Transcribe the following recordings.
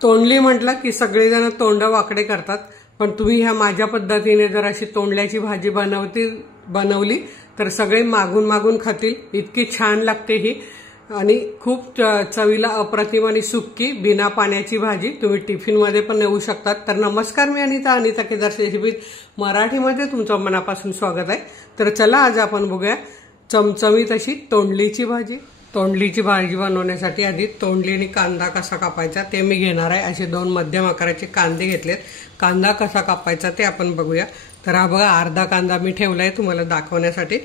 तोंडली म्हटलं की सगळेजण तोंड वाकडे करतात, पण तुम्ही ह्या माझ्या पद्धतीने जर अशी तोंडल्याची भाजी बनवली तर सगळे मागून मागून खातील. इतकी छान लागते ही आणि खूप चवीला अप्रतिम आणि सुक्की बिना पाण्याची भाजी. तुम्ही टिफिनमध्ये पण नेऊ शकतात. तर नमस्कार, मी अनिता केदार रेसिपीत मराठीमध्ये तुमचं मनापासून स्वागत आहे. तर चला आज आपण बघूया चमचमीत अशी तोंडलीची भाजी. तोंडलीची भाजी बनवण्यासाठी आधी तोंडली आणि कांदा कसा कापायचा ते मी घेणार आहे. असे 2 मध्यम आकाराचे कांदे घेतलेत. कांदा कसा कापायचा ते आपण बघूया. तर हा बघा अर्धा कांदा मी ठेवलाय तुम्हाला दाखवण्यासाठी.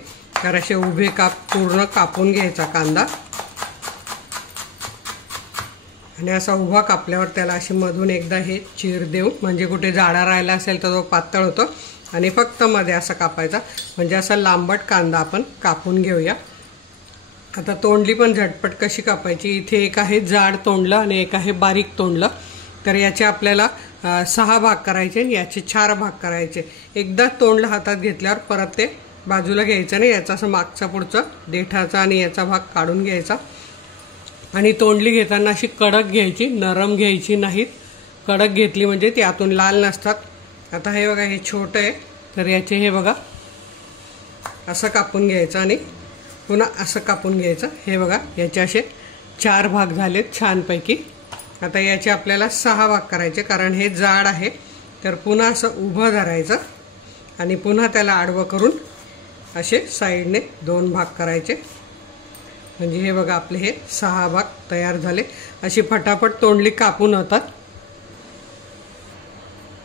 तर असे उभे पूर्ण कापून घ्यायचा कांदा आणि असा उभा कापल्यावर त्याला अशी मधून एकदा हे चीर देऊ, म्हणजे कुठे जाडा राहिला असेल तर तो पातळ होतो. आणि फक्त मध्ये असा कापायचा, म्हणजे असा लांबट कांदा आपण कापून घेऊया. आता तोंडली पण झटपट कशी कापायची. इथे एक आहे जाड तोंडलं आणि एक आहे बारीक तोंडलं. तर याचे आपल्याला 6 भाग करायचे आणि याचे 4 भाग करायचे. एकदा तोंडलं हातात घेतल्यावर परत ते बाजूला घ्यायचं नाही. याचा असं मागचा पुढचा देठाचा आणि याचा भाग काढून घ्यायचा. आणि तोंडली घेताना अशी कडक घ्यायची, नरम घ्यायची नाहीत. कडक घेतली म्हणजे ती आतून लाल नसतात. आता हे बघा, हे छोटं आहे तर याचे हे बघा असं कापून घ्यायचं आणि पुन्हा असं कापून घ्यायचं. हे बघा याचे असे 4 भाग झालेत छानपैकी. आता याचे आपल्याला 6 भाग करायचे, कारण हे जाड आहे. तर पुन्हा असं उभं धरायचं आणि पुन्हा त्याला आडवं करून असे साईडने 2 भाग करायचे. म्हणजे हे बघा आपले हे 6 भाग तयार झाले. अशी फटाफट तोंडली कापून होतात.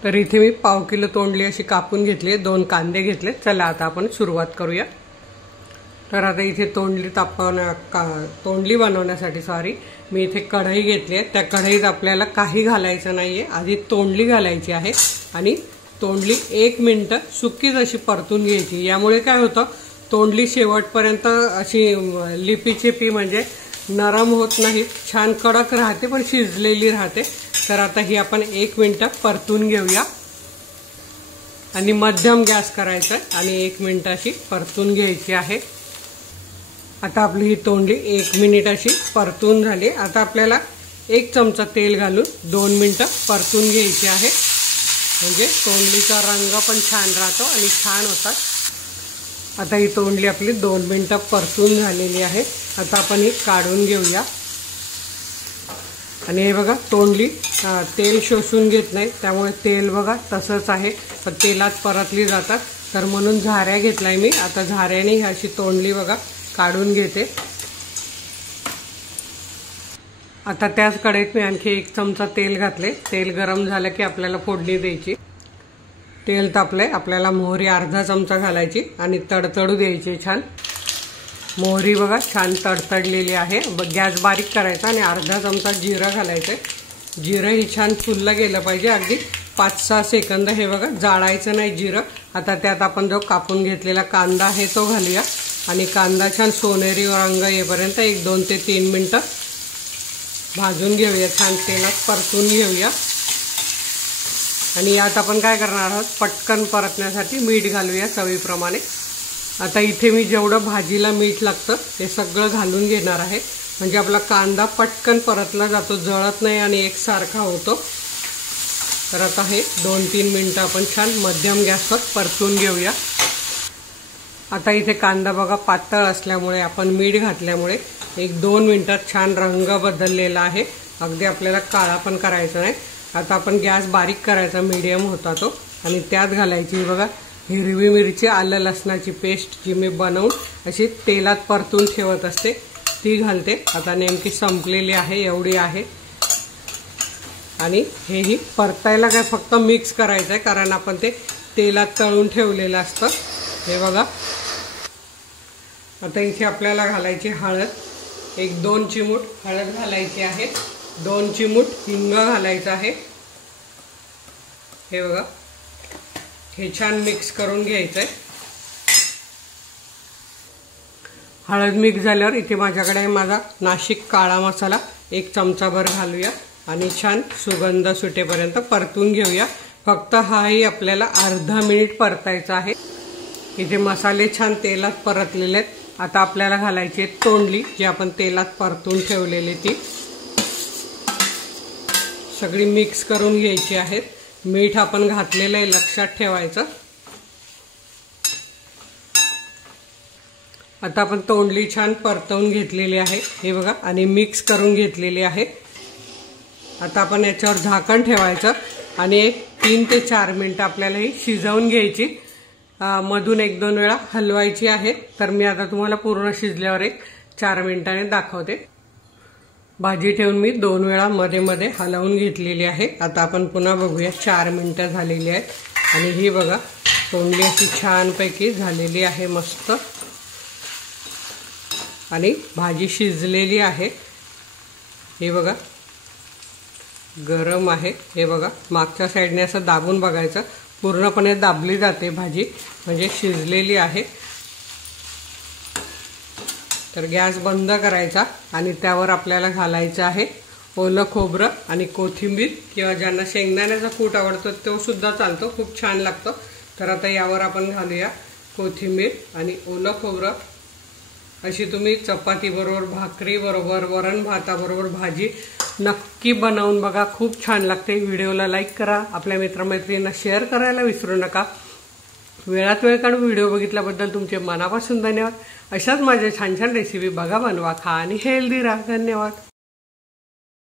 तर इथे मी 1/2 किलो तोंडली अशी कापून घेतली. 2 कांदे घेतले. चला आता आपण सुरुवात करूया. तर आता इथे तोंडली बनवण्यासाठी मी इथे कढई घेतली आहे. त्या कढईत आपल्याला काही घालायचं नाहीये. आधी तोंडली घालायची आहे आणि तोंडली 1 मिनिट सुक्कीच अशी परतून घ्यायची. यामुळे काय होतं, तोंडली शेवटपर्यंत अशी लिपी म्हणजे नरम होत नाही, छान कडक राहते पण शिजलेली राहते. तर आता ही आपण 1 मिनिट परतून घेऊया आणि मध्यम गॅस करायचा आणि 1 मिनिट अशी परतून घ्यायची आहे. आता आपली ही तोंडली 1 मिनिट अशी परतून झाली. आता आपल्याला 1 चमचा तेल घालून 2 मिनिटं परतून घ्यायची आहे, म्हणजे तोंडलीचा रंग पण छान राहतो आणि छान होतात. आता ही तोंडली आपली 2 मिनिटं परतून झालेली आहे. आता आपण ही काढून घेऊया. आणि हे बघा तोंडली तेल शोषून घेत नाही, त्यामुळे तेल बघा तसंच आहे, पण तेलात परतली जातात. तर म्हणून झाऱ्या घेतलाय मी. आता झाऱ्याने अशी तोंडली बघा काढून घेते. आता त्याच कढईत मी आणखी 1 चमचा तेल घातले. तेल गरम झालं की आपल्याला फोडणी द्यायची. तेल तापलंय. आपल्याला मोहरी अर्धा चमचा घालायची आणि तडतडू द्यायची छान. मोहरी बघा छान तडतडलेली आहे. गॅस बारीक करायचा आणि अर्धा चमचा जिरं घालायचंय. जिरं ही छान फुललं गेलं पाहिजे, अगदी 5-6 सेकंद. हे बघा जाळायचं नाही जिरं. आता त्यात आपण जो कापून घेतलेला कांदा आहे तो घालूया आणि कांदा छान सोनेरी रंग येईपर्यंत 1-2 ते 3 मिनिटं भाजून घेऊया. छान तेलात परतून घेऊया. आणि यात आपण काय करणार आहोत, पटकन परतण्यासाठी मीठ घालूया चवीप्रमाणे. आता इथे मी जेवढं भाजीला मीठ लागतं ते सगळं घालून घेणार आहे, म्हणजे आपला कांदा पटकन परतला जातो, जळत नाही आणि एकसारखा होतो. तर आता हे 2-3 मिनिटं आपण छान मध्यम गॅसवर परतून घेऊया. आता इथे कांदा बघा पातळ असल्यामुळे आपण मीठ घातल्यामुळे 1-2 मिनिटात छान रंग बदललेला आहे. अगदी आपल्याला काळा पण करायचा नाही. आता आपण गॅस बारीक करायचा, मीडियम होता तो, आणि त्यात घालायची बघा हिरवी मिरची, आलं लसणाची पेस्ट जी मी बनवून अशी तेलात परतून ठेवत असते ती घालते. आता नेमकी संपलेली आहे, एवढी आहे. आणि हेही परतायला काय फक्त मिक्स करायचं आहे, कारण आपण ते तेलात तळून ठेवलेलं असतं. हे बघा. आता इथे आपल्याला घालायची हळद. 1-2 चिमूट हळद घालायची आहे. 2 चिमूट हिंग घालायचं आहे. हे बघा हे छान मिक्स करून घ्यायचंय. हळद मिक्स झाल्यावर इथे माझ्याकडे माझा नाशिक काळा मसाला 1 चमचाभर घालूया आणि छान सुगंध सुटेपर्यंत परतून घेऊया. फक्त हाही आपल्याला अर्धा मिनिट परतायचा आहे. इथे मसाले छान तेलात परतलेले आहेत. आता आपल्याला घालायची तोंडली जी आपण तेलात परतून ठेवलेली ती. सगळी मिक्स करून घ्यायची आहेत. मीठ आपण घातलेलं आहे, लक्षात ठेवायचं. आता आपण तोंडली छान परतवून घेतलेली आहे हे बघा आणि मिक्स करून घेतलेली आहे. आता आपण याच्यावर झाकण ठेवायचं आणि 3 ते 4 मिनिटं आपल्याला ही शिजवून घ्यायची. मधून 1-2 वेळा हलवायची आहे. तर मी आता तुम्हाला पूर्ण शिजल्यावर 4 मिनिटांनी दाखवते. भाजी ठेवून मी 2 वेळा मध्ये मध्ये हलवून घेतलेली आहे. आता आपण पुन्हा बघूया. 4 मिनिटं झालेली आहेत आणि ही बघा तोंडली अशी छानपैकी झालेली आहे मस्त आणि भाजी शिजलेली आहे. हे बघा गरम आहे. हे बघा मागच्या साईडने असं दाबून बघायचं. पूर्णपणे दाबली जाते भाजी म्हणजे शिजलेली आहे. तर गॅस बंद करायचा आणि त्यावर आपल्याला घालायचं आहे ओलं खोबरं आणि कोथिंबीर किंवा ज्यांना शेंगदाण्याचा कूट आवडतो तो सुद्धा चालतो, खूप छान लागतो. तर आता यावर आपण घालूया कोथिंबीर आणि ओलं खोबरं. अशी तुम्ही चपाती बरोबर, भाकरी बरोबर, वरण भाताबरोबर भाजी नक्की बनवून बघा, खूप छान लागते. व्हिडिओला लाईक करा, आपल्या मित्रमैत्रिणींना शेअर करायला विसरू नका. वेळात वेळ काढून व्हिडिओ बघितल्याबद्दल तुमचे मनापासून धन्यवाद. अशाच माझ्या छान छान रेसिपी बघा, बनवा, खा आणि हेल्दी राहा. धन्यवाद.